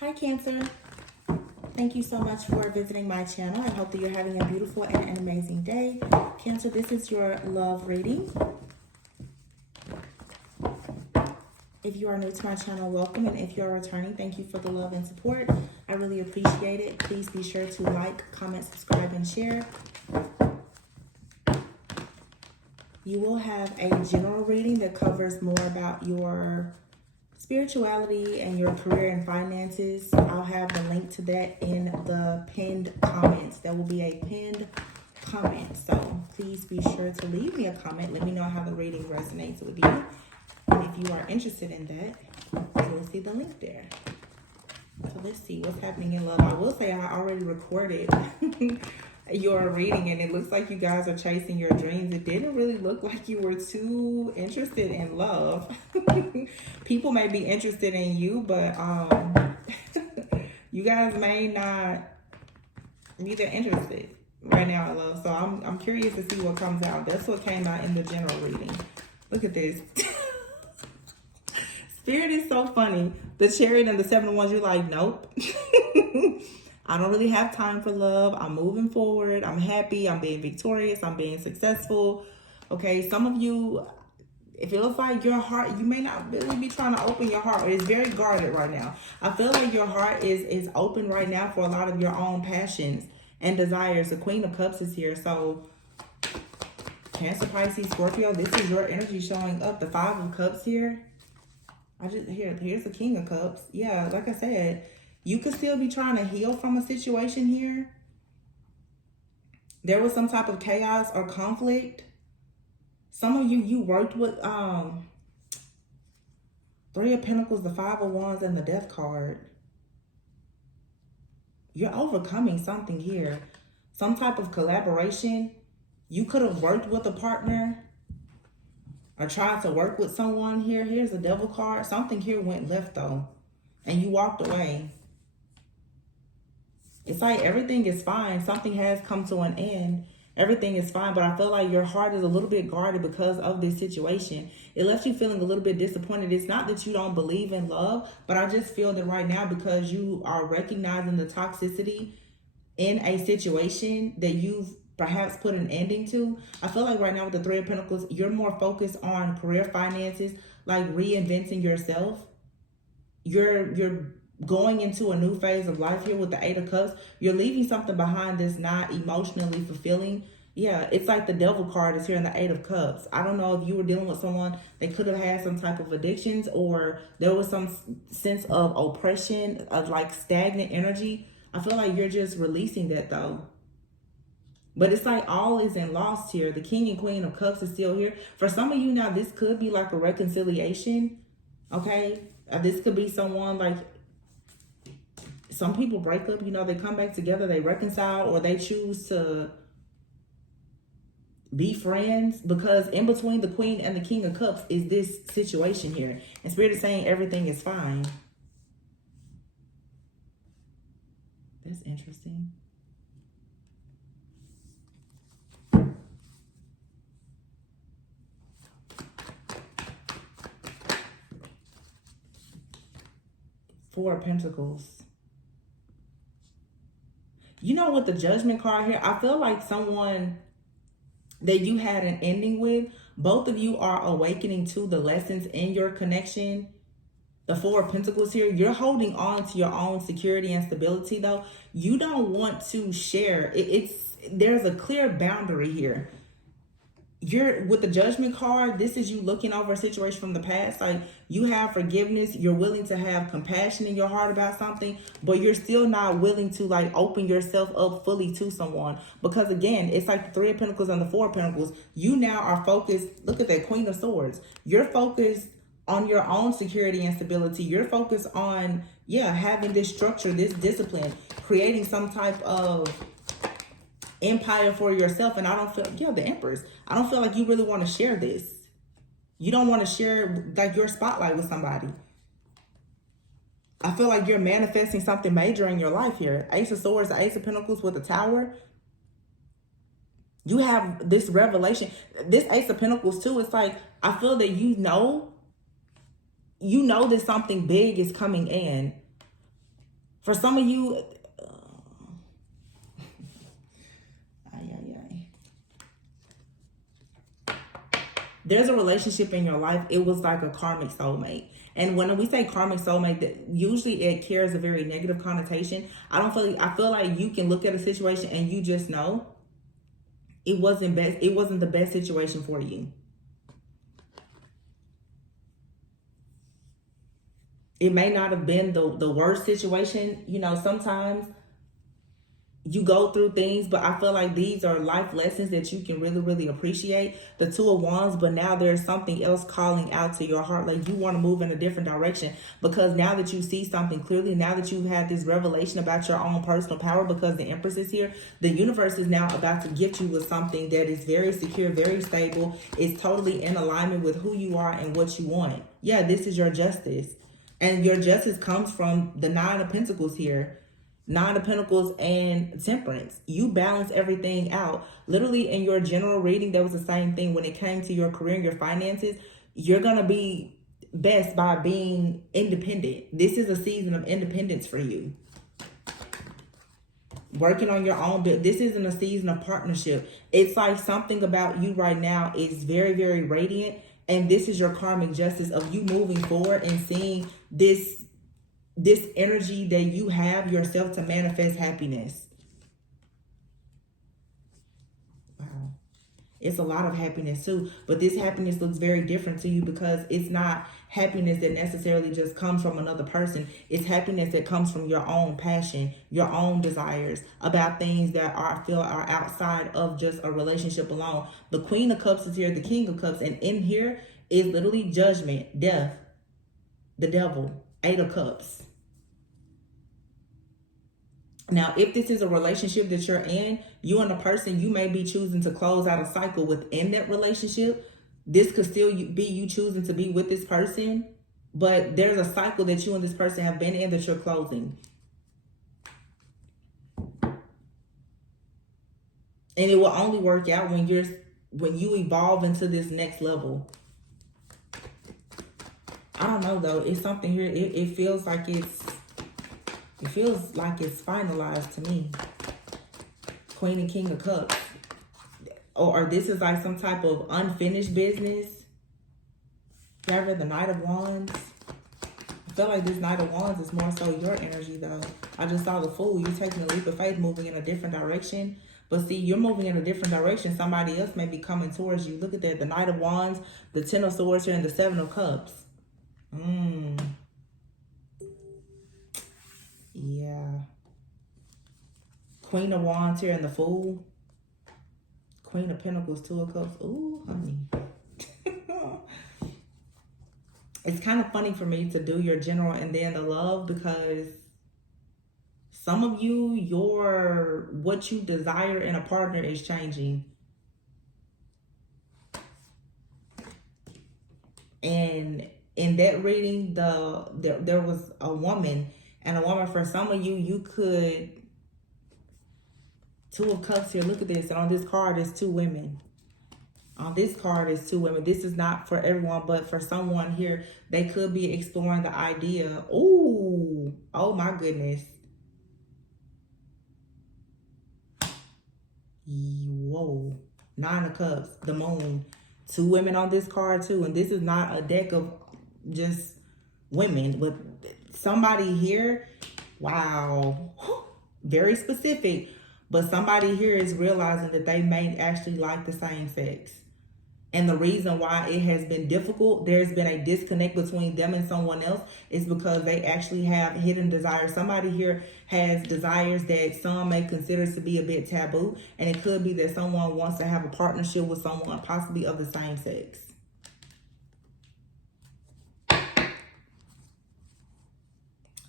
Hi Cancer, thank you so much for visiting my channel. I hope that you're having a beautiful and an amazing day. Cancer, this is your love reading. If you are new to my channel, welcome, and if you are returning, thank you for the love and support. I really appreciate it. Please be sure to like, comment, subscribe, and share. You will have a general reading that covers more about your spirituality and your career and finances. I'll have the link to that in the pinned comments. There will be a pinned comment. So please be sure to leave me a comment. Let me know how the reading resonates with you. And if you are interested in that, you will see the link there. So let's see what's happening in love. I will say I already recorded your reading and it looks like you guys are chasing your dreams. It didn't really look like you were too interested in love. People may be interested in you, but you guys may not be that interested right now in love. So I'm curious to see what comes out. That's what came out in the general reading. Look at this. Spirit is so funny. The Chariot and the Seven of Wands, you're like, nope. I don't really have time for love. I'm moving forward. I'm happy. I'm being victorious. I'm being successful. Okay, some of you, it feels like your heart, you may not really be trying to open your heart. It's very guarded right now. I feel like your heart is open right now for a lot of your own passions and desires. The Queen of Cups is here. So Cancer, Pisces, Scorpio, this is your energy showing up. The Five of Cups here. Here's the King of Cups. Yeah, like I said, you could still be trying to heal from a situation here. There was some type of chaos or conflict. Some of you worked with Three of Pentacles, the Five of Wands, and the Death card. You're overcoming something here. Some type of collaboration. You could have worked with a partner or tried to work with someone here. Here's the Devil card. Something here went left though, and you walked away. It's like everything is fine. Something has come to an end. Everything is fine, but I feel like your heart is a little bit guarded because of this situation. It left you feeling a little bit disappointed. It's not that you don't believe in love, but I just feel that right now, because you are recognizing the toxicity in a situation that you've perhaps put an ending to. I feel like right now with the Three of Pentacles, you're more focused on career finances, like reinventing yourself. You're going into a new phase of life here with the Eight of Cups. You're leaving something behind that's not emotionally fulfilling. Yeah, it's like the Devil card is here in the Eight of Cups. I don't know if you were dealing with someone that could have had some type of addictions, or there was some sense of oppression, of like stagnant energy. I feel like you're just releasing that though. But it's like all isn't lost here. The King and Queen of Cups is still here. For some of you now, this could be like a reconciliation. Okay? This could be someone like, some people break up, you know, they come back together, they reconcile, or they choose to be friends, because in between the Queen and the King of Cups is this situation here. And Spirit is saying everything is fine. That's interesting. Four of Pentacles. You know, with the Judgment card here, I feel like someone that you had an ending with, both of you are awakening to the lessons in your connection. The Four of Pentacles here, you're holding on to your own security and stability though. You don't want to share. There's a clear boundary here. You're with the Judgment card, this is you looking over a situation from the past. Like, you have forgiveness, you're willing to have compassion in your heart about something, but you're still not willing to like open yourself up fully to someone. Because again, it's like the Three of Pentacles and the Four of Pentacles. You now are focused, look at that Queen of Swords. You're focused on your own security and stability. You're focused on, yeah, having this structure, this discipline, creating some type of empire for yourself. And I don't feel, yeah, the Empress, I don't feel like you really want to share this. You don't want to share like your spotlight with somebody. I feel like you're manifesting something major in your life here. Ace of Swords, the Ace of Pentacles with the Tower. You have this revelation. This Ace of Pentacles too, it's like, I feel that you know that something big is coming in. For some of you, there's a relationship in your life. It was like a karmic soulmate. And when we say karmic soulmate, that usually it carries a very negative connotation. I feel like you can look at a situation and you just know it wasn't the best situation for you. It may not have been the worst situation. You know, sometimes you go through things, but I feel like these are life lessons that you can really, really appreciate. The Two of Wands, but now there's something else calling out to your heart. Like you want to move in a different direction, because now that you see something clearly, now that you've had this revelation about your own personal power, because the Empress is here, the universe is now about to gift you with something that is very secure, very stable. It's totally in alignment with who you are and what you want. Yeah, this is your justice. And your justice comes from the Nine of Pentacles here. Nine of Pentacles and Temperance. You balance everything out. Literally in your general reading, that was the same thing. When it came to your career and your finances, you're going to be best by being independent. This is a season of independence for you. Working on your own. This isn't a season of partnership. It's like something about you right now is very, very radiant. And this is your karmic justice of you moving forward and seeing this energy that you have yourself to manifest happiness. Wow. It's a lot of happiness too. But this happiness looks very different to you, because it's not happiness that necessarily just comes from another person. It's happiness that comes from your own passion, your own desires about things that are outside of just a relationship alone. The Queen of Cups is here, the King of Cups, and in here is literally judgment, death, the devil, Eight of Cups. Now, if this is a relationship that you're in, you and a person, you may be choosing to close out a cycle within that relationship. This could still be you choosing to be with this person, but there's a cycle that you and this person have been in that you're closing. And it will only work out when you evolve into this next level. I don't know though. It's something here. It feels like it's finalized to me. Queen and King of Cups. Or this is like some type of unfinished business. Y'all read the Knight of Wands. I feel like this Knight of Wands is more so your energy though. I just saw the Fool. You're taking a leap of faith, moving in a different direction. But see, you're moving in a different direction. Somebody else may be coming towards you. Look at that. The Knight of Wands, the Ten of Swords here, and the Seven of Cups. Yeah. Queen of Wands here and the Fool. Queen of Pentacles, Two of Cups. Ooh, honey. It's kind of funny for me to do your general and then the love, because some of you, what you desire in a partner is changing. And in that reading, there was a woman. And a woman, for some of you, you could... Two of Cups here. Look at this. And on this card is two women. On this card is two women. This is not for everyone, but for someone here, they could be exploring the idea. Ooh. Oh, my goodness. Whoa. Nine of Cups. The Moon. Two women on this card, too. And this is not a deck of just women, but somebody here, wow, very specific, but somebody here is realizing that they may actually like the same sex. And the reason why it has been difficult, there's been a disconnect between them and someone else, is because they actually have hidden desires. Somebody here has desires that some may consider to be a bit taboo, and it could be that someone wants to have a partnership with someone possibly of the same sex.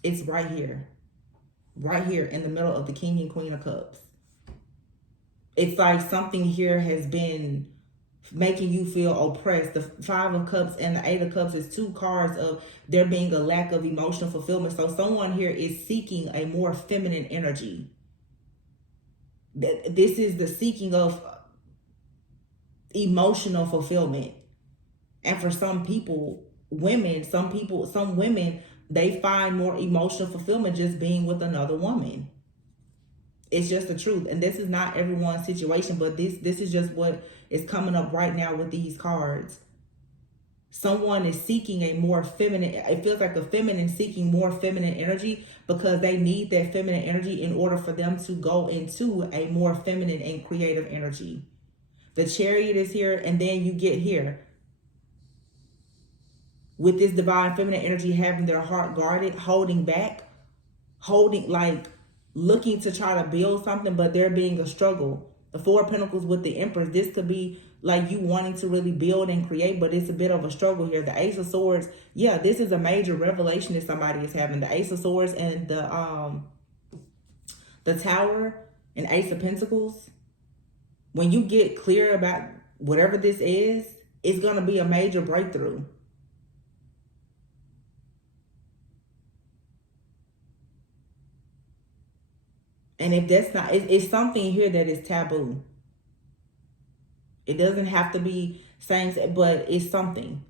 It's right here in the middle of the King and Queen of Cups. It's like something here has been making you feel oppressed. The Five of Cups and the Eight of Cups is two cards of there being a lack of emotional fulfillment. So someone here is seeking a more feminine energy. This is the seeking of emotional fulfillment. And for some people, some women they find more emotional fulfillment just being with another woman. It's just the truth. And this is not everyone's situation, but this is just what is coming up right now with these cards. Someone is seeking a more feminine, it feels like a feminine seeking more feminine energy because they need that feminine energy in order for them to go into a more feminine and creative energy. The Chariot is here, and then you get here with this divine feminine energy having their heart guarded, holding back, like looking to try to build something, but there being a struggle. The Four of Pentacles with the Empress, this could be like you wanting to really build and create, but it's a bit of a struggle here. The Ace of Swords, yeah, this is a major revelation that somebody is having. The Ace of Swords and the Tower and Ace of Pentacles. When you get clear about whatever this is, it's going to be a major breakthrough. And if that's not, it's something here that is taboo. It doesn't have to be same, but it's something.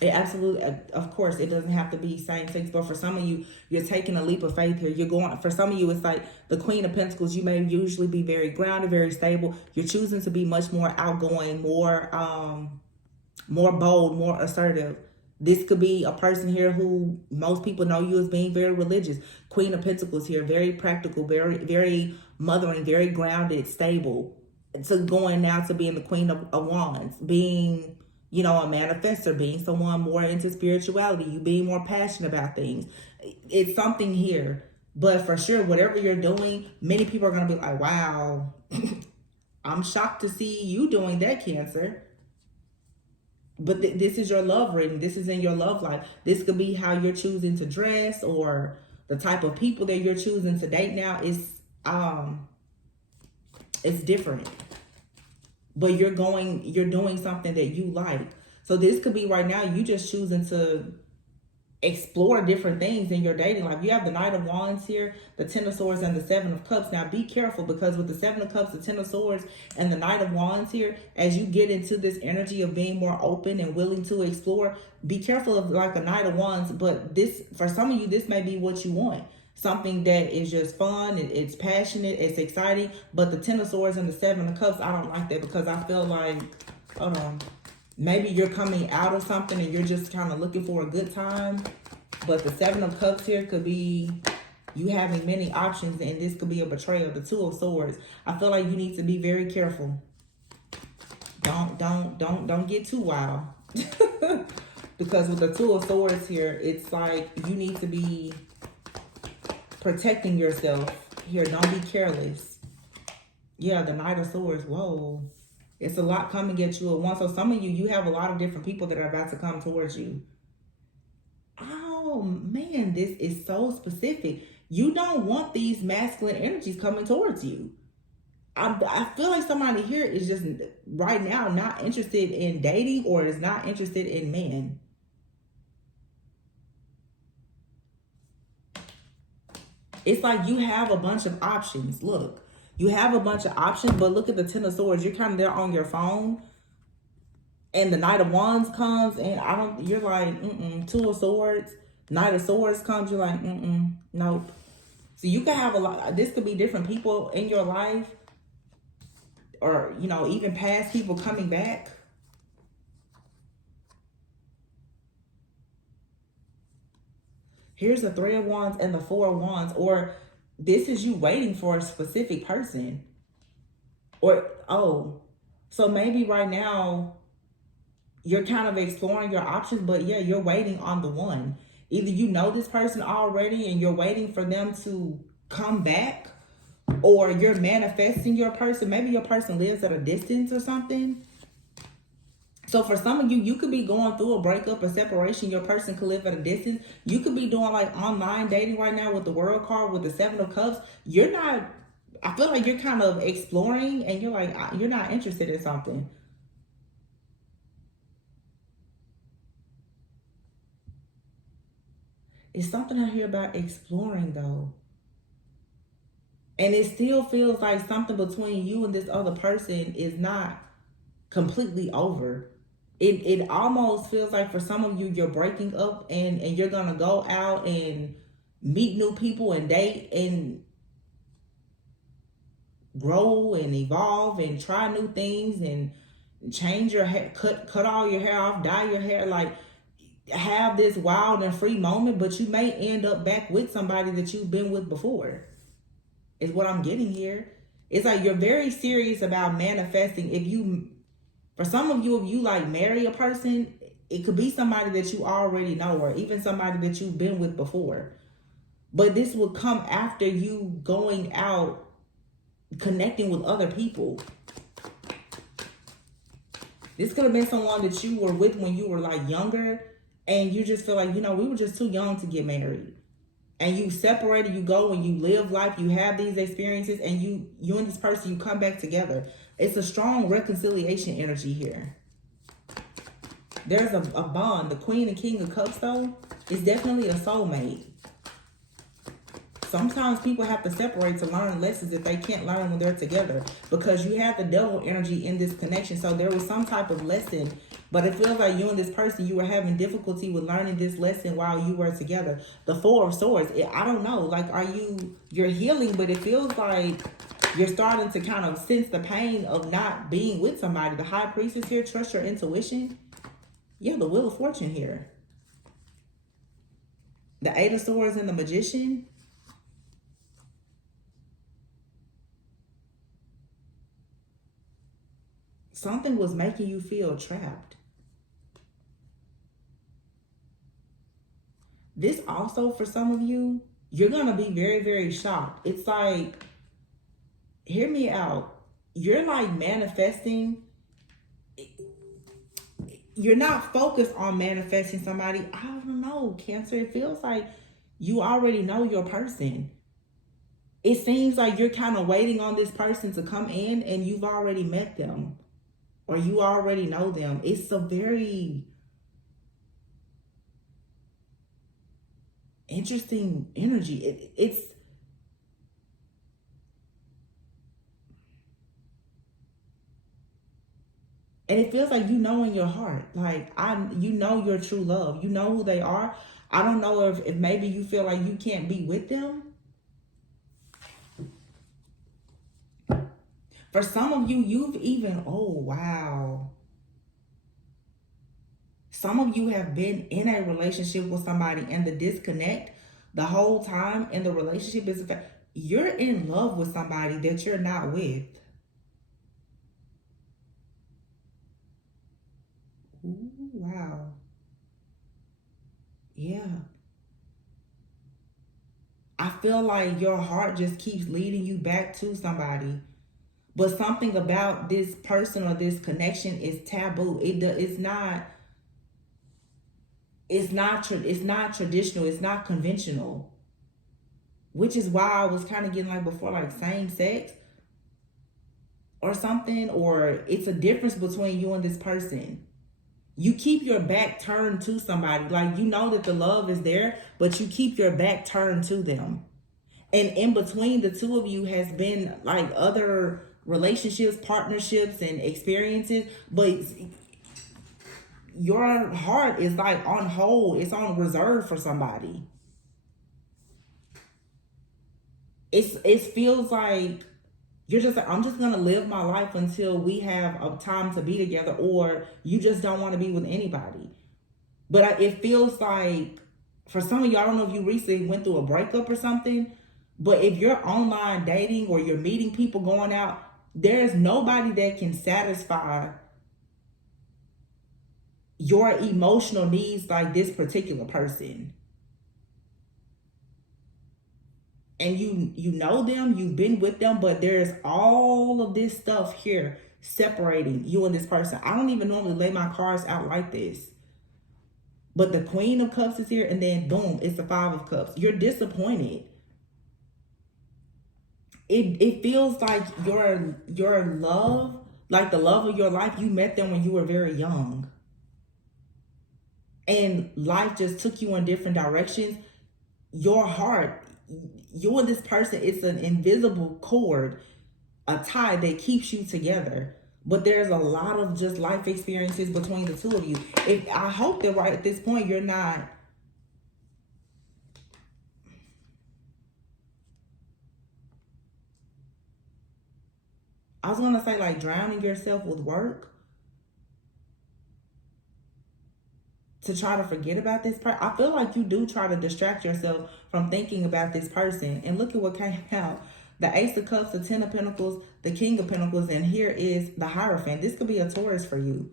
It absolutely, of course, it doesn't have to be same sex, but for some of you, you're taking a leap of faith here. You're going, for some of you, it's like the Queen of Pentacles. You may usually be very grounded, very stable. You're choosing to be much more outgoing, more bold, more assertive. This could be a person here who most people know you as being very religious. Queen of Pentacles here, very practical, very, very mothering, very grounded, stable. So going now to being the Queen of Wands, being, you know, a manifestor, being someone more into spirituality, you being more passionate about things. It's something here. But for sure, whatever you're doing, many people are going to be like, wow, I'm shocked to see you doing that, Cancer. But this is your love reading. This is in your love life. This could be how you're choosing to dress or the type of people that you're choosing to date now. It's different. But you're doing something that you like. So this could be right now you just choosing to explore different things in your dating life. You have the Knight of Wands here, the Ten of Swords, and the Seven of Cups. Now be careful, because with the Seven of Cups, the Ten of Swords, and the Knight of Wands here, as you get into this energy of being more open and willing to explore, be careful of like a Knight of Wands. But this, for some of you, this may be what you want. Something that is just fun, it's passionate, it's exciting. But the Ten of Swords and the Seven of Cups, I don't like that, because I feel like, hold on, maybe you're coming out of something and you're just kind of looking for a good time. But the Seven of Cups here could be you having many options, and this could be a betrayal. The Two of Swords, I feel like you need to be very careful. Don't get too wild. Because with the Two of Swords here, it's like you need to be protecting yourself here. Don't be careless. Yeah, the Knight of Swords, whoa. It's a lot coming at you at once. So some of you have a lot of different people that are about to come towards you. Oh, man, this is so specific. You don't want these masculine energies coming towards you. I feel like somebody here is just right now not interested in dating or is not interested in men. It's like you have a bunch of options. Look. You have a bunch of options, but look at the Ten of Swords. You're kind of there on your phone, and the Knight of Wands comes, and you're like, Two of Swords, Knight of Swords comes, you're like, nope. So you can have a lot, this could be different people in your life, or, you know, even past people coming back. Here's the Three of Wands and the Four of Wands, or this is you waiting for a specific person. Or, so maybe right now you're kind of exploring your options, but yeah, you're waiting on the one. Either you know this person already and you're waiting for them to come back, or you're manifesting your person. Maybe your person lives at a distance or something. So for some of you, you could be going through a breakup, a separation. Your person could live at a distance. You could be doing like online dating right now with the World card, with the Seven of Cups. You're not, I feel like you're kind of exploring and you're like, you're not interested in something. It's something I hear about exploring though. And it still feels like something between you and this other person is not completely over. It almost feels like for some of you, you're breaking up and you're gonna go out and meet new people and date and grow and evolve and try new things and change your hair, cut all your hair off, dye your hair, like have this wild and free moment, but you may end up back with somebody that you've been with before, is what I'm getting here. It's like you're very serious about manifesting. For some of you, if you like marry a person, it could be somebody that you already know or even somebody that you've been with before. But this will come after you going out, connecting with other people. This could have been someone that you were with when you were like younger and you just feel like, we were just too young to get married. And you separated, you go and you live life, you have these experiences, and you and this person, you come back together. It's a strong reconciliation energy here. There's a bond. The Queen and King of Cups, though, is definitely a soulmate. Sometimes people have to separate to learn lessons that they can't learn when they're together, because you have the devil energy in this connection. So there was some type of lesson, but it feels like you and this person, you were having difficulty with learning this lesson while you were together. The Four of Swords, I don't know, like you're healing, but it feels like you're starting to kind of sense the pain of not being with somebody. The High Priestess here, trust your intuition. Yeah, the Wheel of Fortune here. The Eight of Swords and the Magician. Something was making you feel trapped. This also, for some of you, you're going to be very, very shocked. It's like, hear me out. You're like manifesting. You're not focused on manifesting somebody. I don't know, Cancer. It feels like you already know your person. It seems like you're kind of waiting on this person to come in and you've already met them. Or you already know them. It's a very interesting energy. And it feels like in your heart, like your true love. You know who they are. I don't know if maybe you feel like you can't be with them. For some of you, oh, wow. Some of you have been in a relationship with somebody, and the disconnect the whole time in the relationship is the fact you're in love with somebody that you're not with. Ooh, wow. Yeah. I feel like your heart just keeps leading you back to somebody. But something about this person or this connection is taboo. It's not traditional. It's not conventional. Which is why I was kind of getting like before, like same sex or something, or it's a difference between you and this person. You keep your back turned to somebody. Like, you know that the love is there, but you keep your back turned to them. And in between the two of you has been like other relationships, partnerships, and experiences, but your heart is like on hold. It's on reserve for somebody. It feels like you're just like, I'm just gonna live my life until we have a time to be together, or you just don't want to be with anybody. But it feels like for some of you, I don't know if you recently went through a breakup or something, but if you're online dating or you're meeting people, going out, there's nobody that can satisfy your emotional needs like this particular person. And you know them, you've been with them, but there's all of this stuff here separating you and this person. I don't even normally lay my cards out like this. But the Queen of Cups is here, and then boom, it's the Five of Cups. You're disappointed. It feels like your love, like the love of your life, you met them when you were very young. And life just took you in different directions. Your heart, you and this person, it's an invisible cord, a tie that keeps you together. but there's a lot of just life experiences between the two of you. I hope that right at this point you're not, I was gonna say like drowning yourself with work to try to forget about this person. I feel like you do try to distract yourself from thinking about this person. And look at what came out. The Ace of Cups, the Ten of Pentacles, the King of Pentacles, and here is the Hierophant. This could be a Taurus for you.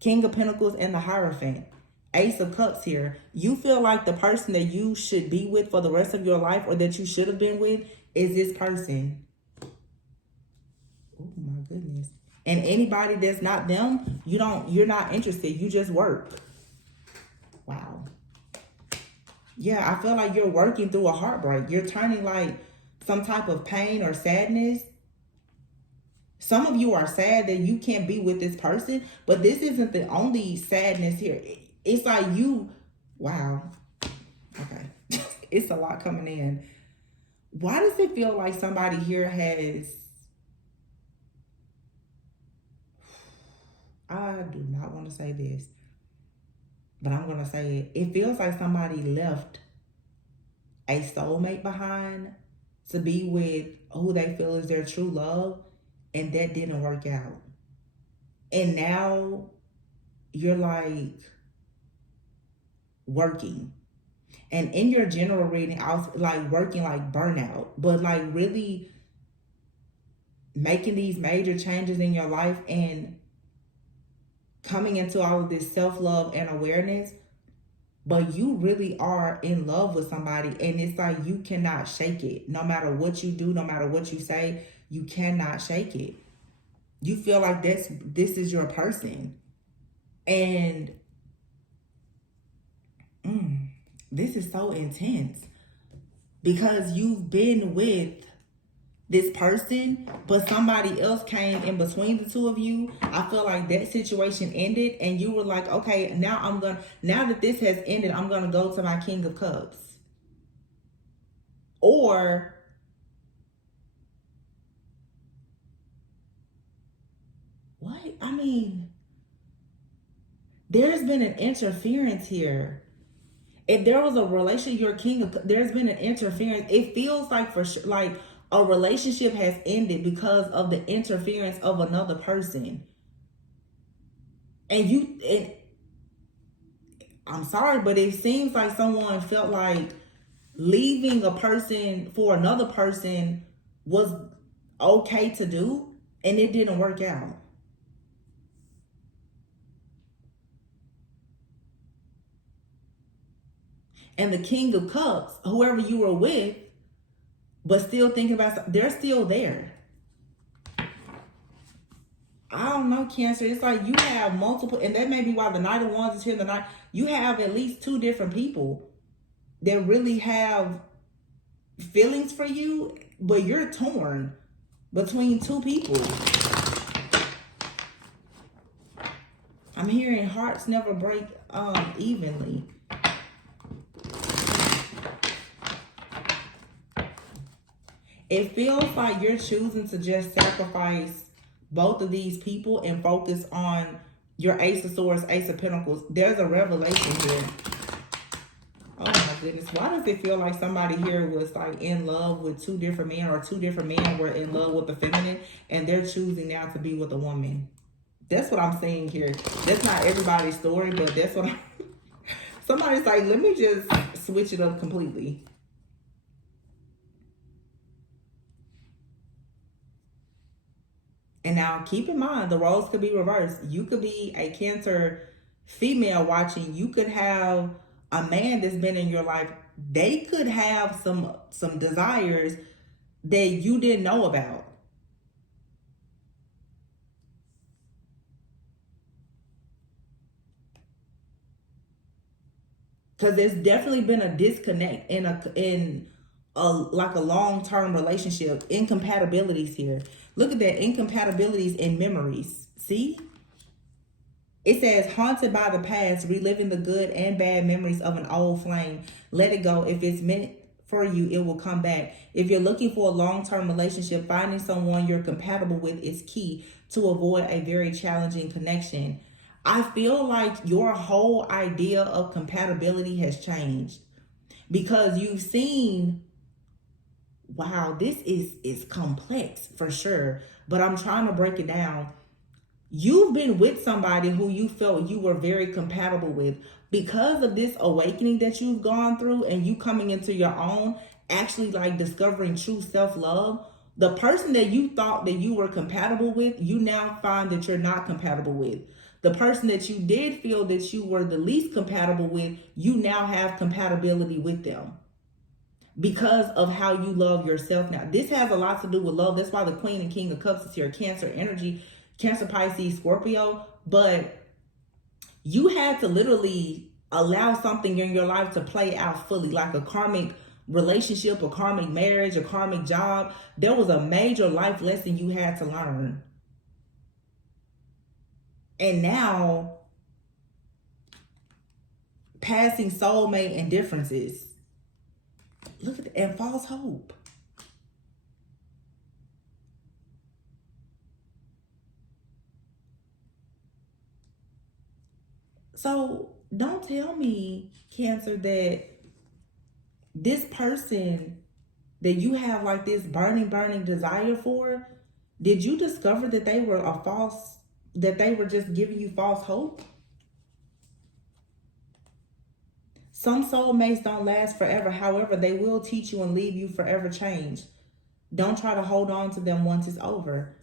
King of Pentacles and the Hierophant. Ace of Cups here. You feel like the person that you should be with for the rest of your life, or that you should have been with, is this person. Oh my goodness. And anybody that's not them, you're not interested. You just work. Wow. Yeah, I feel like you're working through a heartbreak. You're turning like some type of pain or sadness. Some of you are sad that you can't be with this person, but this isn't the only sadness here. It's like wow. Okay. It's a lot coming in. Why does it feel like somebody here has, I do not want to say this, but I'm going to say it. It feels like somebody left a soulmate behind to be with who they feel is their true love, and that didn't work out. And now you're like working. And in your general reading, I was like working like burnout, but like really making these major changes in your life and coming into all of this self-love and awareness. But you really are in love with somebody, and it's like you cannot shake it. No matter what you do, no matter what you say, you cannot shake it. You feel like this is your person. And this is so intense because you've been with this person, but somebody else came in between the two of you. I feel like that situation ended, and you were like, okay, now that this has ended, I'm gonna go to my King of Cups. Or what? I mean, there's been an interference here. If there was a relation, your King of Cups, there's been an interference. It feels like for sure, like a relationship has ended because of the interference of another person. And I'm sorry, but it seems like someone felt like leaving a person for another person was okay to do, and it didn't work out. And the King of Cups, whoever you were with, but still thinking about, they're still there. I don't know, Cancer. It's like you have multiple, and that may be why the Knight of Wands is here tonight. You have at least two different people that really have feelings for you, but you're torn between two people. I'm hearing hearts never break evenly. It feels like you're choosing to just sacrifice both of these people and focus on your Ace of Swords, Ace of Pentacles. There's a revelation here. Oh my goodness. Why does it feel like somebody here was like in love with two different men, or two different men were in love with the feminine, and they're choosing now to be with a woman? That's what I'm seeing here. That's not everybody's story, but that's what somebody's like, let me just switch it up completely. And now keep in mind, the roles could be reversed. You could be a Cancer female watching. You could have a man that's been in your life. They could have some desires that you didn't know about. Because there's definitely been a disconnect in a long-term relationship. Incompatibilities here. Look at that, incompatibilities in memories. See? It says, haunted by the past, reliving the good and bad memories of an old flame. Let it go. If it's meant for you, it will come back. If you're looking for a long-term relationship, finding someone you're compatible with is key to avoid a very challenging connection. I feel like your whole idea of compatibility has changed because you've seen, wow, this is complex for sure, but I'm trying to break it down. You've been with somebody who you felt you were very compatible with. Because of this awakening that you've gone through and you coming into your own, actually like discovering true self-love, the person that you thought that you were compatible with, you now find that you're not compatible with. The person that you did feel that you were the least compatible with, you now have compatibility with them because of how you love yourself now. This has a lot to do with love. That's why the Queen and King of Cups is here, Cancer energy, Cancer, Pisces, Scorpio. But you had to literally allow something in your life to play out fully, like a karmic relationship, a karmic marriage, a karmic job. There was a major life lesson you had to learn. And now, passing soulmate and differences. Look at and false hope. So don't tell me, Cancer, that this person that you have like this burning desire for, did you discover that they were that they were just giving you false hope? Some soulmates don't last forever. However, they will teach you and leave you forever changed. Don't try to hold on to them once it's over.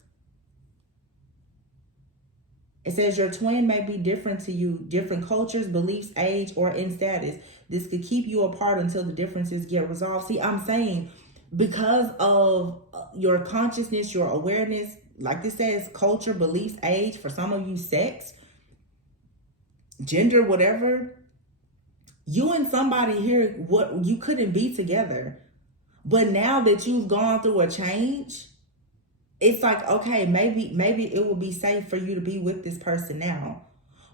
It says your twin may be different to you, different cultures, beliefs, age, or in status. This could keep you apart until the differences get resolved. See, I'm saying because of your consciousness, your awareness, like this says, culture, beliefs, age, for some of you, sex, gender, whatever, you and somebody here, what you couldn't be together. But now that you've gone through a change, it's like, okay, maybe it will be safe for you to be with this person now.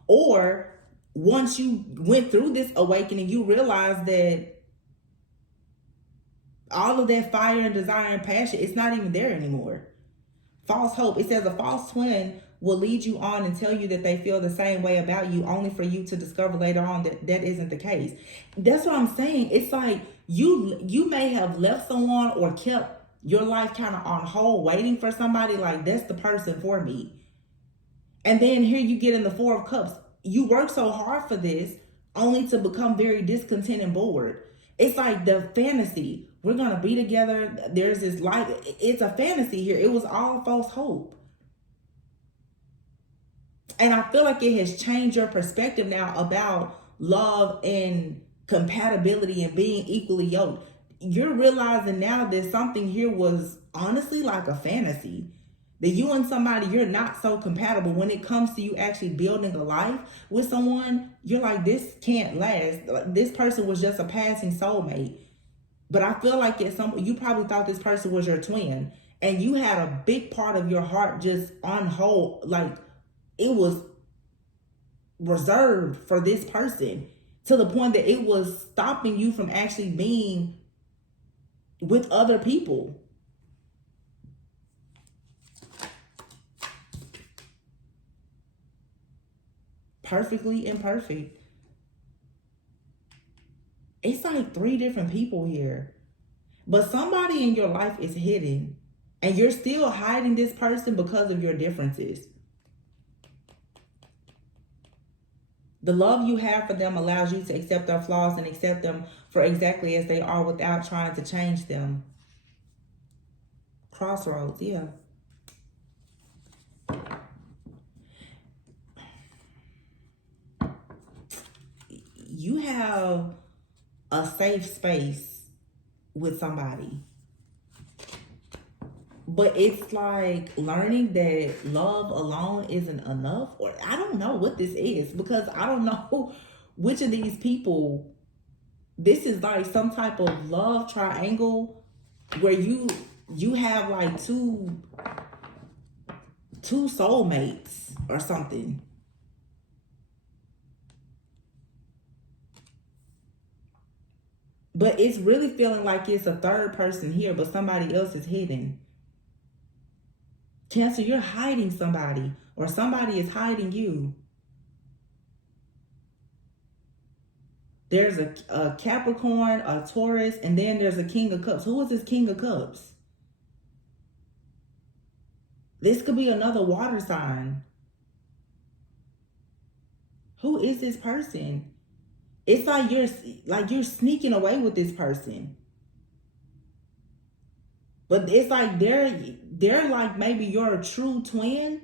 Or once you went through this awakening, you realize that all of that fire and desire and passion, it's not even there anymore. False hope. It says a false twin will lead you on and tell you that they feel the same way about you, only for you to discover later on that that isn't the case. That's what I'm saying. It's like you may have left someone or kept your life kind of on hold, waiting for somebody like, that's the person for me. And then here you get in the Four of Cups. You work so hard for this, only to become very discontent and bored. It's like the fantasy. We're going to be together. There's this life. It's a fantasy here. It was all false hope. And I feel like it has changed your perspective now about love and compatibility and being equally yoked. You're realizing now that something here was honestly like a fantasy. That you and somebody, you're not so compatible. When it comes to you actually building a life with someone, you're like, this can't last. Like, this person was just a passing soulmate. But I feel like you probably thought this person was your twin. And you had a big part of your heart just on hold. Like, it was reserved for this person. To the point that it was stopping you from actually being with other people. Perfectly imperfect. It's like 3 different people here. But somebody in your life is hidden. And you're still hiding this person because of your differences. The love you have for them allows you to accept their flaws and accept them for exactly as they are without trying to change them. Crossroads, yeah. You have a safe space with somebody. But it's like learning that love alone isn't enough. Or I don't know what this is, because I don't know which of these people. This is like some type of love triangle where you have like two soulmates or something. But it's really feeling like it's a third person here, but somebody else is hidden. Cancer, you're hiding somebody, or somebody is hiding you. There's a Capricorn, a Taurus, and then there's a King of Cups. Who is this King of Cups? This could be another water sign. Who is this person? It's like you're sneaking away with this person. But it's like they're like maybe you're a true twin,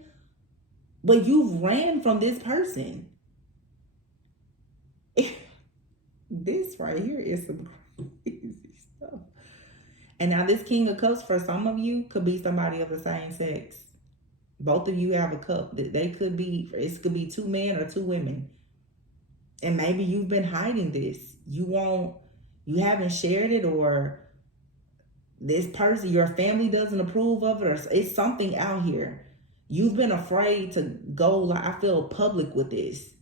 but you've ran from this person. This right here is some crazy stuff. And now this King of Cups for some of you could be somebody of the same sex. Both of you have a cup. It could be two men or two women. And maybe you've been hiding this. You haven't shared it, or this person, your family doesn't approve of it, or it's something out here. You've been afraid to go, like, I feel, public with this.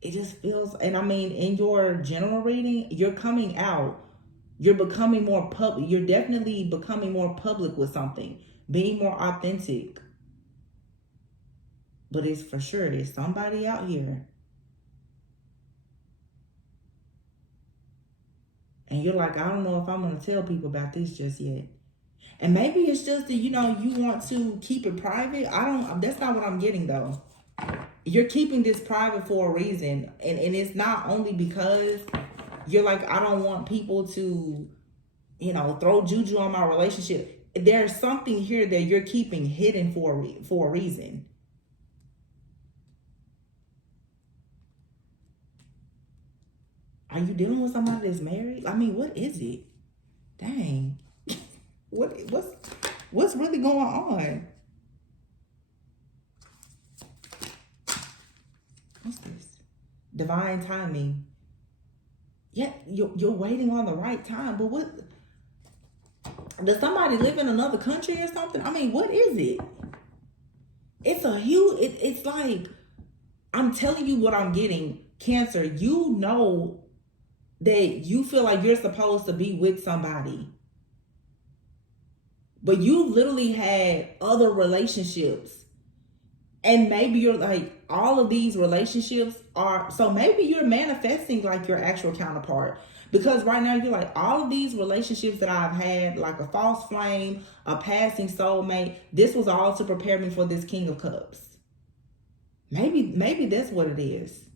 It just feels, and I mean, in your general reading, you're coming out. You're becoming more public. You're definitely becoming more public with something. Being more authentic. But it's for sure, there's somebody out here. And you're like, I don't know if I'm going to tell people about this just yet. And maybe it's just that, you want to keep it private. That's not what I'm getting though. You're keeping this private for a reason. And it's not only because you're like, I don't want people to, throw juju on my relationship. There's something here that you're keeping hidden for a reason. Are you dealing with somebody that's married? I mean, what is it? Dang. What's really going on? What's this? Divine timing. Yeah, you're waiting on the right time, but what? Does somebody live in another country or something? I mean, what is it? It's a huge, it's like, I'm telling you what I'm getting. Cancer, you know that you feel like you're supposed to be with somebody. But you've literally had other relationships. And maybe you're like, all of these relationships are, so maybe you're manifesting like your actual counterpart. Because right now you're like, all of these relationships that I've had, like a false flame, a passing soulmate, this was all to prepare me for this King of Cups. Maybe that's what it is.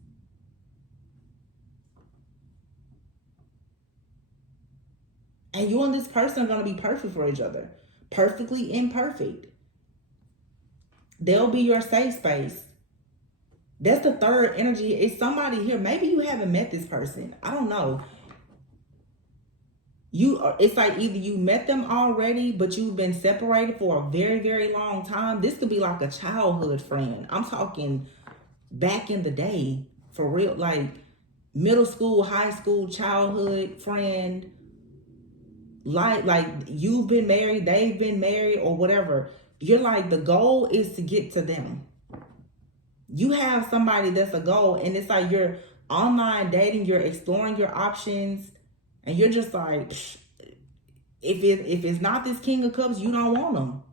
And you and this person are going to be perfect for each other. Perfectly imperfect. They'll be your safe space. That's the third energy. It's somebody here. Maybe you haven't met this person. I don't know. It's like either you met them already, but you've been separated for a very, very long time. This could be like a childhood friend. I'm talking back in the day, for real, like middle school, high school, childhood friend. Like you've been married, they've been married, or whatever. You're like, the goal is to get to them. You have somebody that's a goal, and it's like you're online dating, you're exploring your options, and you're just like, if it's not this King of Cups, you don't want them.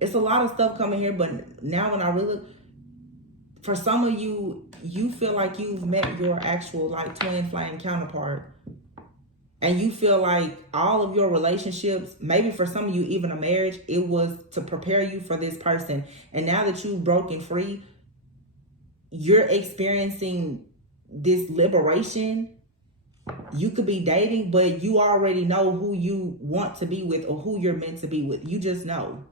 It's a lot of stuff coming here, but now when I really, for some of you, you feel like you've met your actual like twin flame counterpart. And you feel like all of your relationships, maybe for some of you, even a marriage, it was to prepare you for this person. And now that you've broken free, you're experiencing this liberation. You could be dating, but you already know who you want to be with or who you're meant to be with. You just know.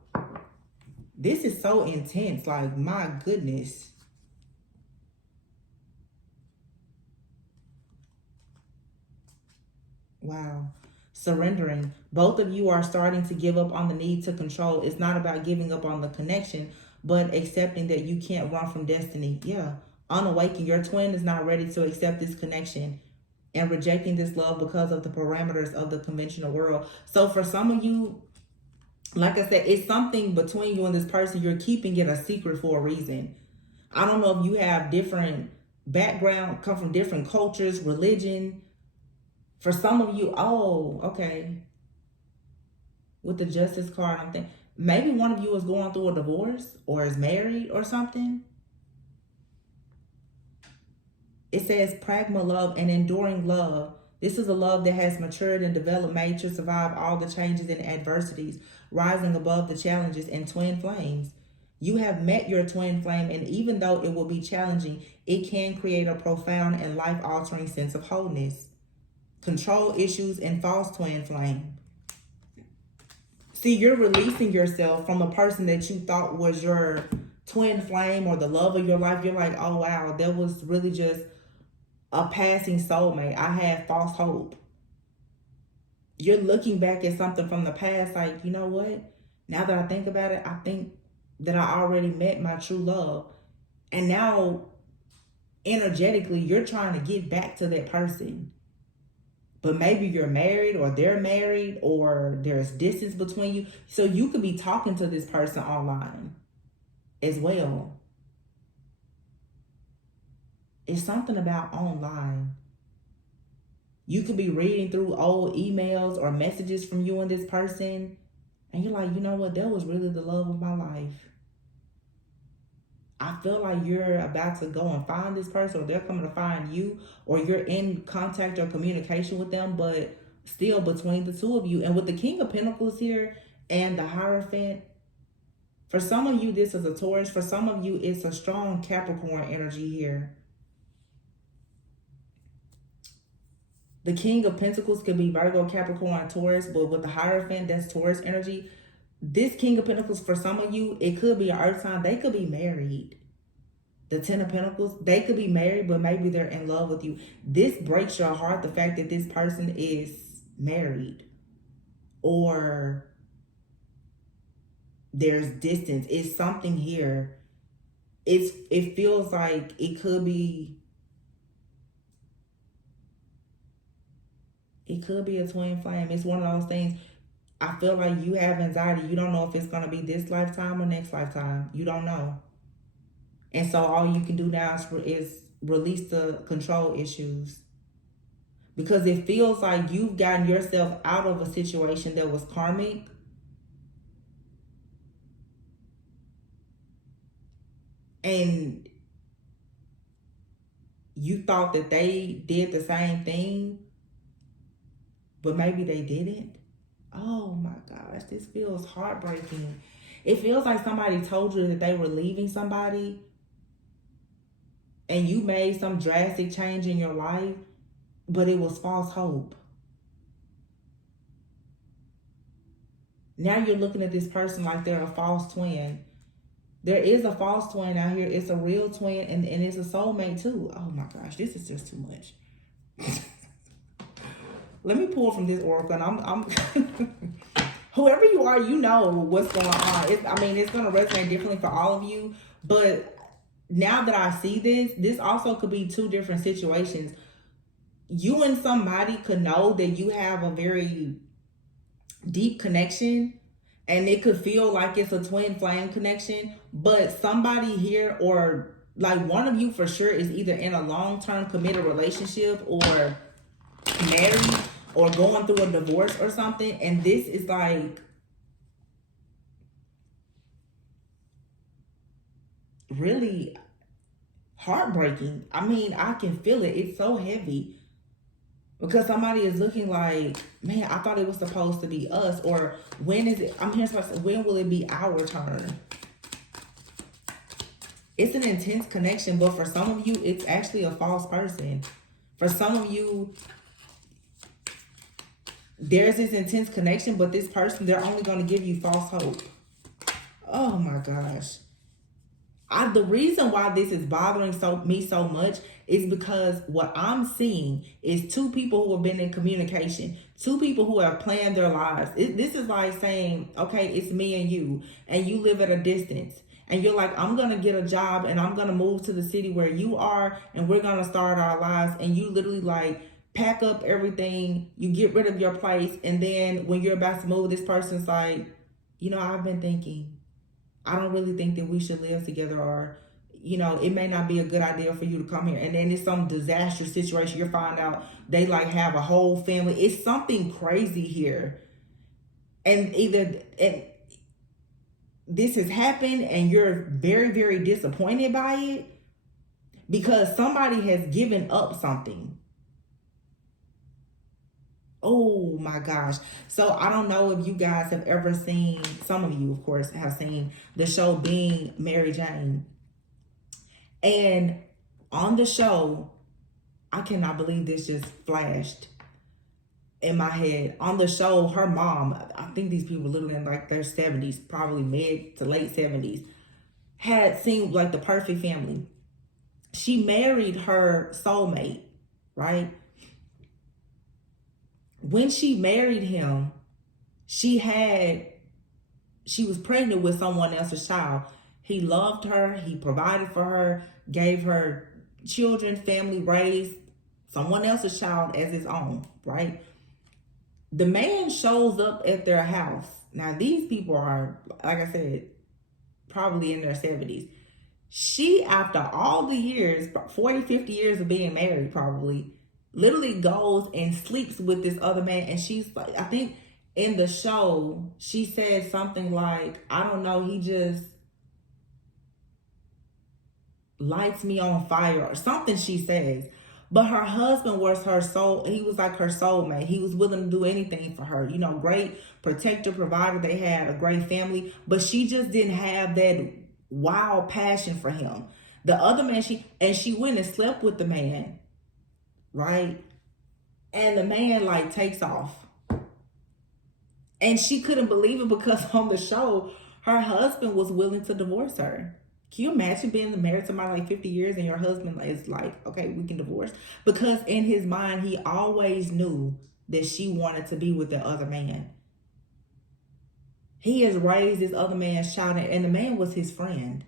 This is so intense. Like, my goodness. Wow. Surrendering. Both of you are starting to give up on the need to control. It's not about giving up on the connection, but accepting that you can't run from destiny. Yeah. Unawakened. Your twin is not ready to accept this connection and rejecting this love because of the parameters of the conventional world. So for some of you, like I said, it's something between you and this person. You're keeping it a secret for a reason. I don't know if you have different background, come from different cultures, religion, For some of you, oh, okay. With the justice card, I'm thinking maybe one of you is going through a divorce or is married or something. It says pragma love and enduring love. This is a love that has matured and developed, made to survive all the changes and adversities, rising above the challenges in twin flames. You have met your twin flame, and even though it will be challenging, it can create a profound and life-altering sense of wholeness. Control issues and false twin flame. See, you're releasing yourself from a person that you thought was your twin flame or the love of your life. You're like, oh wow, that was really just a passing soulmate. I had false hope. You're looking back at something from the past like, you know what? Now that I think about it, I think that I already met my true love. And now, energetically, you're trying to get back to that person. But maybe you're married or they're married or there's distance between you. So you could be talking to this person online as well. It's something about online. You could be reading through old emails or messages from you and this person, and you're like, you know what? That was really the love of my life. I feel like you're about to go and find this person, or they're coming to find you, or you're in contact or communication with them, but still between the two of you. And with the King of Pentacles here and the Hierophant, for some of you, this is a Taurus. For some of you, it's a strong Capricorn energy here. The King of Pentacles could be Virgo, Capricorn, Taurus, but with the Hierophant, that's Taurus energy. This King of Pentacles, for some of you, it could be an earth sign. They could be married. The Ten of Pentacles, they could be married, but maybe they're in love with you. This breaks your heart, the fact that this person is married. Or there's distance. It's something here. It feels like it could be... It could be a twin flame. It's one of those things. I feel like you have anxiety. You don't know if it's going to be this lifetime or next lifetime. You don't know. And so all you can do now is release the control issues. Because it feels like you've gotten yourself out of a situation that was karmic. And you thought that they did the same thing, but maybe they didn't. Oh my gosh, this feels heartbreaking. It feels like somebody told you that they were leaving somebody and you made some drastic change in your life, but it was false hope. Now you're looking at this person like they're a false twin. There is a false twin out here. It's a real twin, and it's a soulmate too. Oh my gosh, this is just too much. Let me pull from this oracle, and I'm whoever you are, you know what's going on. It's going to resonate differently for all of you. But now that I see this also could be two different situations. You and somebody could know that you have a very deep connection, and it could feel like it's a twin flame connection. But somebody here, or like one of you for sure, is either in a long-term committed relationship or married or going through a divorce or something. And this is like really heartbreaking. I can feel it. It's so heavy because somebody is looking like, man, I thought it was supposed to be us. Or when is it? I'm here to say, when will it be our turn? It's an intense connection, but for some of you, it's actually a false person. For some of you, there's this intense connection, but this person, they're only going to give you false hope. Oh my gosh. The reason why this is bothering me so much is because what I'm seeing is two people who have been in communication, two people who have planned their lives. This is like saying, okay, it's me and you live at a distance. And you're like, I'm going to get a job and I'm going to move to the city where you are and we're going to start our lives. And you literally like pack up everything, you get rid of your place. And then when you're about to move, this person's like, I've been thinking, I don't really think that we should live together, or you know, it may not be a good idea for you to come here. And then it's some disastrous situation. You find out they like have a whole family. It's something crazy here. And this has happened and you're very, very disappointed by it because somebody has given up something. Oh my gosh. So I don't know if you guys have ever seen, some of you, of course, have seen the show Being Mary Jane. And on the show, I cannot believe this just flashed in my head. On the show, her mom, I think these people literally in like their 70s, probably mid to late 70s, had seemed like the perfect family. She married her soulmate, right? When she married him, she was pregnant with someone else's child. He loved her, he provided for her, gave her children, family, raised someone else's child as his own, right? The man shows up at their house. Now, these people are, like I said, probably in their 70s. She, after all the years, 40, 50 years of being married, probably, literally goes and sleeps with this other man. And she's like, I think in the show, she said something like, I don't know, he just lights me on fire or something she says. But her husband was her soul. He was like her soulmate. He was willing to do anything for her. You know, great protector, provider. They had a great family. But she just didn't have that wild passion for him. The other man, she went and slept with the man. Right? And the man like takes off. And she couldn't believe it because on the show, her husband was willing to divorce her. Can you imagine being married to somebody like 50 years and your husband is like, okay, we can divorce? Because in his mind, he always knew that she wanted to be with the other man. He has raised this other man's child and the man was his friend.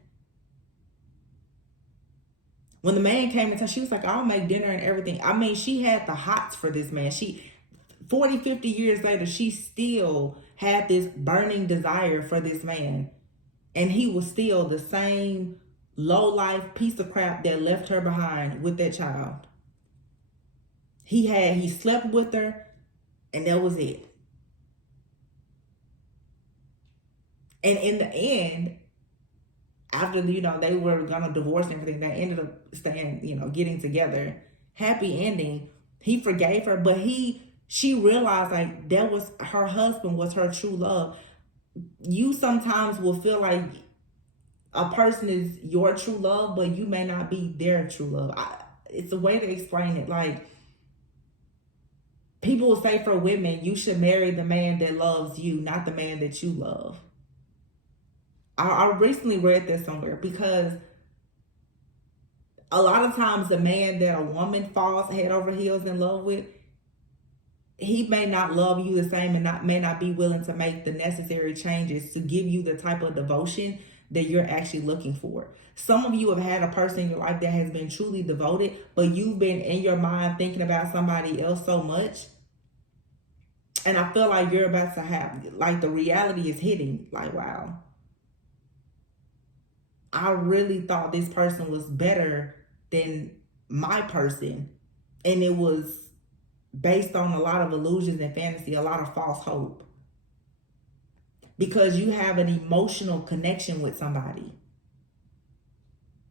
When the man came into town, she was like, I'll make dinner and everything. I mean, she had the hots for this man. 40, 50 years later, she still had this burning desire for this man. And he was still the same low-life piece of crap that left her behind with that child. He slept with her, and that was it. And in the end, after, you know, they were gonna divorce and everything, they ended up staying, you know, getting together. Happy ending. He forgave her, but she realized like that was her husband was her true love. You sometimes will feel like a person is your true love, but you may not be their true love. It's a way to explain it. Like, people will say for women, you should marry the man that loves you, not the man that you love. I recently read this somewhere because a lot of times the man that a woman falls head over heels in love with, he may not love you the same and may not be willing to make the necessary changes to give you the type of devotion that you're actually looking for. Some of you have had a person in your life that has been truly devoted, but you've been in your mind thinking about somebody else so much. And I feel like you're about to have, like, the reality is hitting. Like, wow. I really thought this person was better than my person. And it was based on a lot of illusions and fantasy, a lot of false hope. Because you have an emotional connection with somebody.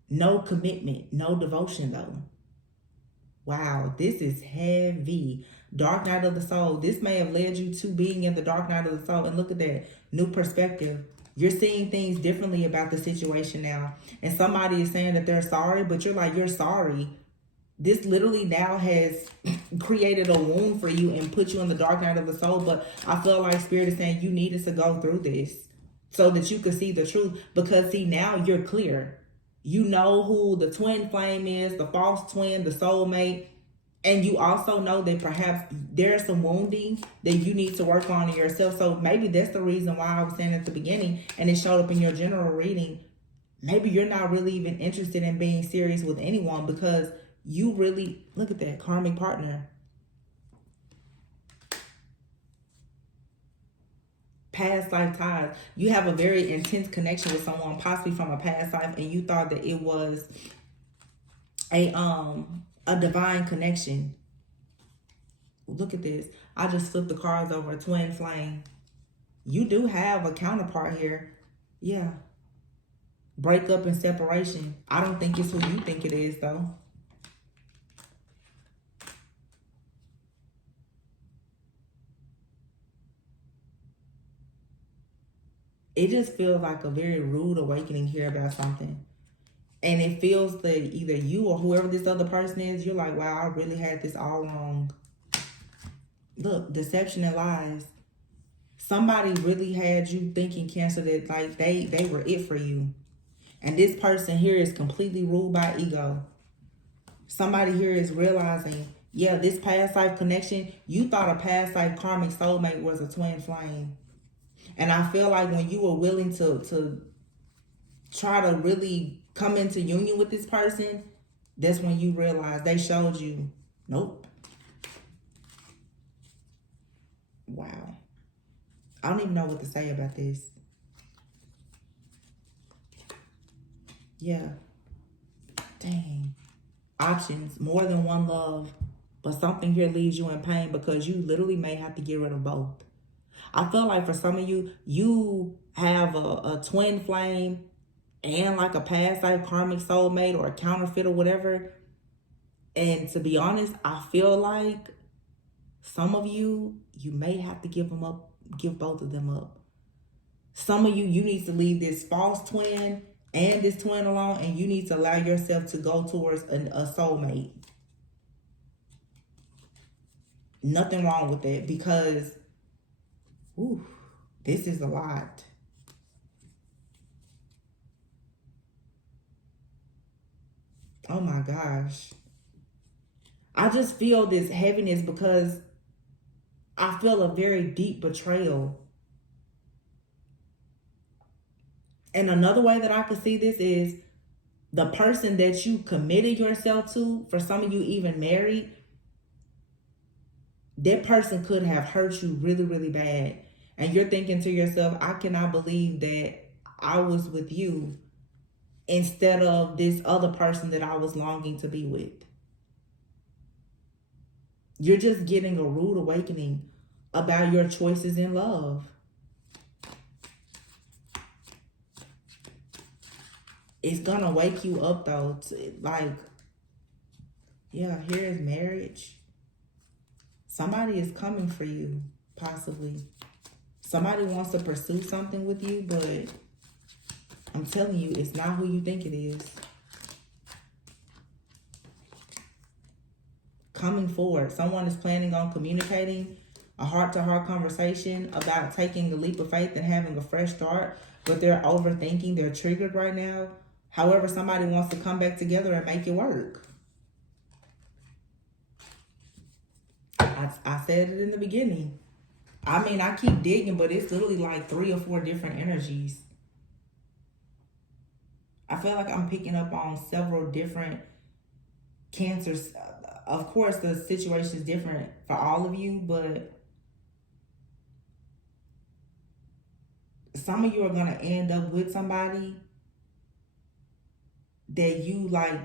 No commitment, no devotion though. Wow, this is heavy. Dark night of the soul. This may have led you to being in the dark night of the soul. And look at that, new perspective. You're seeing things differently about the situation now. And somebody is saying that they're sorry, but you're like, you're sorry. This literally now has created a wound for you and put you in the dark night of the soul. But I feel like Spirit is saying you needed to go through this so that you could see the truth. Because see, now you're clear. You know who the twin flame is, the false twin, the soulmate. And you also know that perhaps there's some wounding that you need to work on in yourself. So maybe that's the reason why I was saying at the beginning, and it showed up in your general reading, maybe you're not really even interested in being serious with anyone because you really, look at that, karmic partner. past life ties. You have a very intense connection with someone, possibly from a past life, and you thought that it was a divine connection. Look at this. I just flipped the cards over. A twin flame. You do have a counterpart here. Yeah. Breakup and separation. I don't think it's who you think it is, though. It just feels like a very rude awakening here about something. And it feels that either you or whoever this other person is, you're like, wow, I really had this all wrong. Look, deception and lies. Somebody really had you thinking, Cancer, that like they were it for you. And this person here is completely ruled by ego. Somebody here is realizing, yeah, this past life connection, you thought a past life karmic soulmate was a twin flame. And I feel like when you were willing to try to really come into union with this person, that's when you realize they showed you, nope. Wow. I don't even know what to say about this. Yeah. Dang. Options. More than one love. But something here leaves you in pain because you literally may have to get rid of both. I feel like for some of you, you have a twin flame and like a past life karmic soulmate or a counterfeit or whatever. And to be honest, I feel like some of you, you may have to give them up, give both of them up. Some of you, you need to leave this false twin and this twin alone, and you need to allow yourself to go towards a soulmate. Nothing wrong with that because, ooh, this is a lot. Oh my gosh. I just feel this heaviness because I feel a very deep betrayal. And another way that I could see this is the person that you committed yourself to, for some of you even married, that person could have hurt you really, really bad. And you're thinking to yourself, I cannot believe that I was with you instead of this other person that I was longing to be with. You're just getting a rude awakening about your choices in love. It's gonna wake you up though, like, yeah, here is marriage. Somebody is coming for you, possibly. Somebody wants to pursue something with you, but I'm telling you, it's not who you think it is. Coming forward. Someone is planning on communicating a heart-to-heart conversation about taking a leap of faith and having a fresh start, but they're overthinking, they're triggered right now. However, somebody wants to come back together and make it work. I said it in the beginning. I mean, I keep digging, but it's literally like 3 or 4 different energies. I feel like I'm picking up on several different cancers. Of course, the situation is different for all of you, but some of you are going to end up with somebody that you like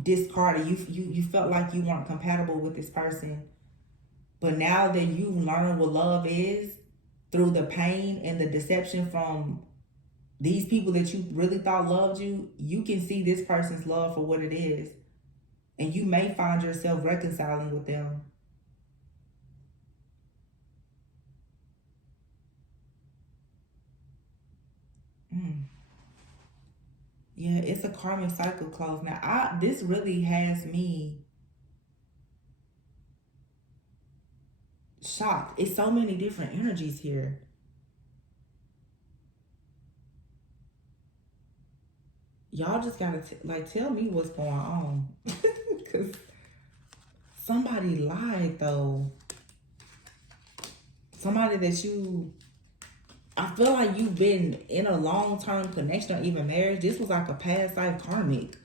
discarded. You felt like you weren't compatible with this person. But now that you learn what love is through the pain and the deception from these people that you really thought loved you, you can see this person's love for what it is. And you may find yourself reconciling with them. Yeah, it's a karmic cycle close. Now, this really has me shocked. It's so many different energies here. Y'all just gotta tell me what's going on. Because somebody lied though. Somebody that I feel like you've been in a long-term connection or even marriage. This was like a past life karmic.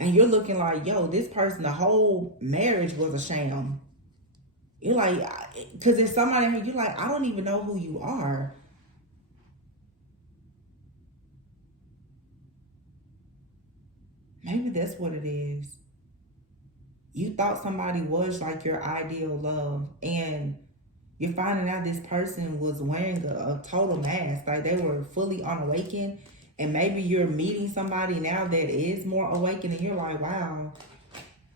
And you're looking like, yo, this person, the whole marriage was a sham. You're like, because there's somebody who you're like, I don't even know who you are. Maybe that's what it is. You thought somebody was like your ideal love, and you're finding out this person was wearing a total mask. Like they were fully unawakened. And maybe you're meeting somebody now that is more awakened, and you're like, wow.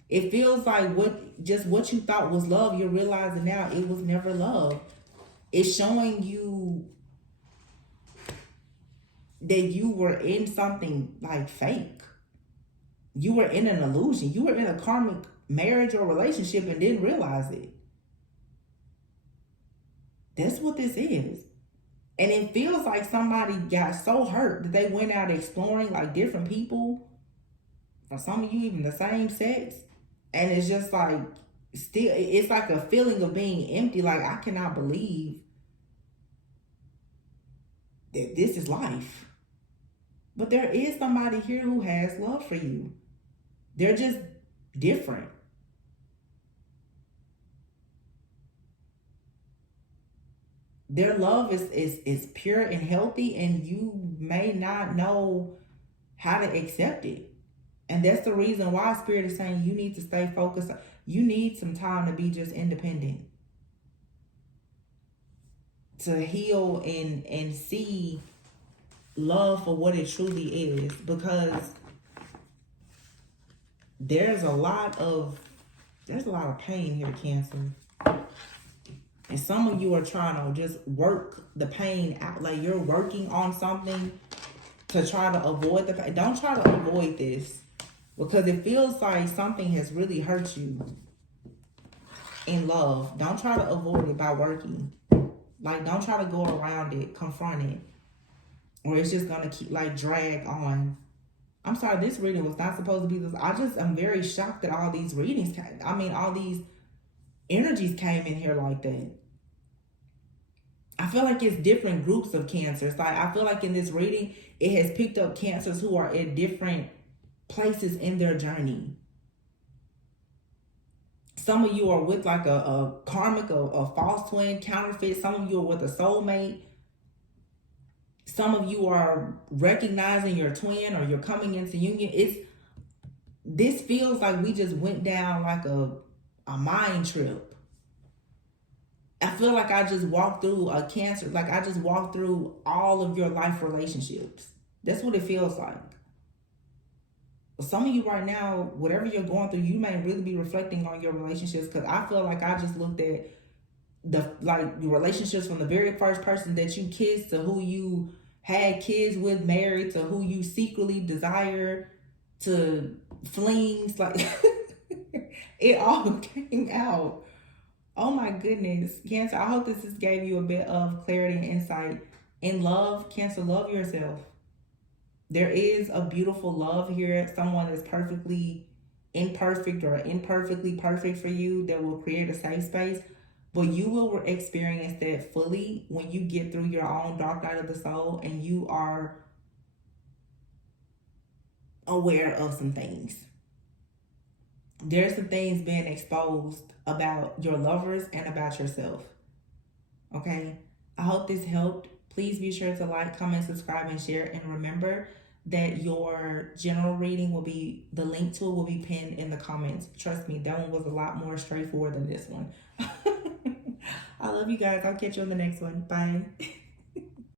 It feels like what you thought was love, you're realizing now it was never love. It's showing you that you were in something like fake. You were in an illusion. You were in a karmic marriage or relationship and didn't realize it. That's what this is. And it feels like somebody got so hurt that they went out exploring like different people. For some of you, even the same sex. And it's just like, still, it's like a feeling of being empty. Like, I cannot believe that this is life. But there is somebody here who has love for you. They're just different. Their love is pure and healthy, and you may not know how to accept it. And that's the reason why Spirit is saying you need to stay focused. You need some time to be just independent. To heal and see love for what it truly is. Because there's a lot of pain here, Cancer. And some of you are trying to just work the pain out. Like you're working on something to try to avoid the pain. Don't try to avoid this. Because it feels like something has really hurt you in love. Don't try to avoid it by working. Like, don't try to go around it, confront it. Or it's just going to keep, like, drag on. I'm sorry, this reading was not supposed to be this. I'm very shocked that all these readings came. I mean, all these energies came in here like that. I feel like it's different groups of cancers. Like, I feel like in this reading, it has picked up cancers who are at different places in their journey. Some of you are with like a karmic, a false twin, counterfeit. Some of you are with a soulmate. Some of you are recognizing your twin or you're coming into union. This feels like we just went down like a mind trip. I feel like I just walked through a cancer. Like I just walked through all of your life relationships. That's what it feels like. Some of you right now, whatever you're going through, you may really be reflecting on your relationships, because I feel like I just looked at your relationships from the very first person that you kissed to who you had kids with, married, to who you secretly desire, to flings, like it all came out. Oh my goodness. Cancer, I hope this just gave you a bit of clarity and insight. In love, Cancer, love yourself. There is a beautiful love here. Someone that's perfectly imperfect or imperfectly perfect for you that will create a safe space. But you will experience that fully when you get through your own dark night of the soul and you are aware of some things. There's some things being exposed about your lovers and about yourself. Okay? I hope this helped. Please be sure to like, comment, subscribe, and share. And remember that your general reading will be, the link to it will be pinned in the comments. Trust me, that one was a lot more straightforward than this one. I love you guys. I'll catch you on the next one. Bye.